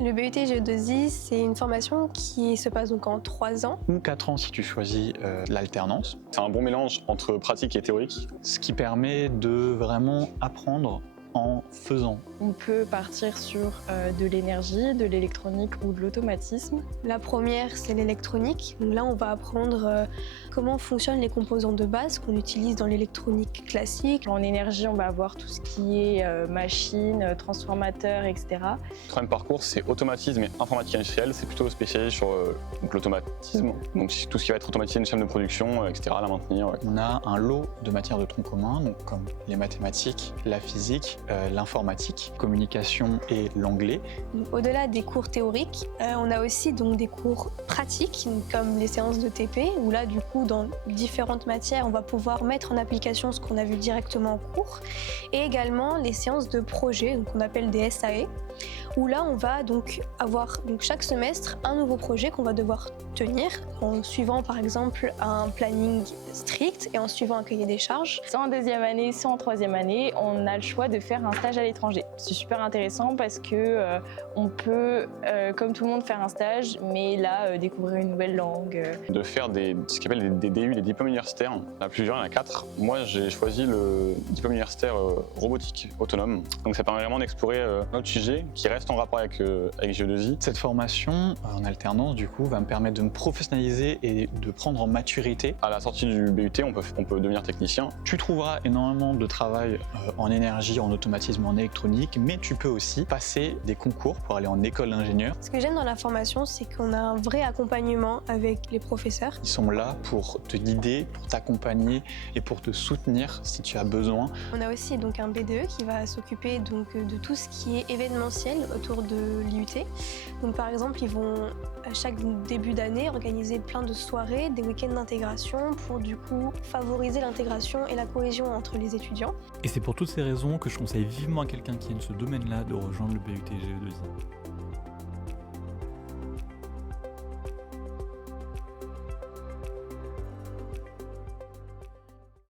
Le BUT Géodésie, c'est une formation qui se passe donc en 3 ans. Ou 4 ans si tu choisis l'alternance. C'est un bon mélange entre pratique et théorique. Ce qui permet de vraiment apprendre en faisant. On peut partir sur de l'énergie, de l'électronique ou de l'automatisme. La première, c'est l'électronique. Donc là, on va apprendre comment fonctionnent les composants de base qu'on utilise dans l'électronique classique. En énergie, on va avoir tout ce qui est machines, transformateurs, etc. Le troisième parcours, c'est automatisme et informatique industrielle. C'est plutôt spécialisé sur l'automatisme. Donc tout ce qui va être automatisé une chaîne de production, etc., la maintenir. Ouais. On a un lot de matières de tronc commun, donc comme les mathématiques, la physique, l'informatique, communication et l'anglais. Au-delà des cours théoriques, on a aussi donc des cours pratiques, comme les séances de TP, où là, du coup, dans différentes matières, on va pouvoir mettre en application ce qu'on a vu directement en cours, et également les séances de projet, qu'on appelle des SAE, où là, on va donc avoir chaque semestre un nouveau projet qu'on va devoir tenir en suivant par exemple un planning strict et en suivant un cahier des charges. Soit en deuxième année, soit en troisième année, on a le choix de faire un stage à l'étranger. C'est super intéressant parce que on peut, comme tout le monde, faire un stage, mais là, découvrir une nouvelle langue. De faire ce qu'on appelle des DU, des diplômes universitaires. Il y en a plusieurs, il y en a 4. Moi, j'ai choisi le diplôme universitaire robotique autonome. Donc ça permet vraiment d'explorer un autre sujet qui reste en rapport avec Géodésie. Cette formation en alternance, du coup, va me permettre de me professionnaliser et de prendre en maturité. À la sortie du BUT, on peut devenir technicien. Tu trouveras énormément de travail en énergie, en automatisme, en électronique, mais tu peux aussi passer des concours pour aller en école d'ingénieur. Ce que j'aime dans la formation, c'est qu'on a un vrai accompagnement avec les professeurs. Ils sont là pour te guider, pour t'accompagner et pour te soutenir si tu as besoin. On a aussi donc un BDE qui va s'occuper donc de tout ce qui est événementiel autour de l'IUT. Donc par exemple, ils vont à chaque début d'année organiser plein de soirées, des week-ends d'intégration pour du coup favoriser l'intégration et la cohésion entre les étudiants. Et c'est pour toutes ces raisons que je conseille vivement à quelqu'un qui aime ce domaine-là de rejoindre le BUT Géodésie.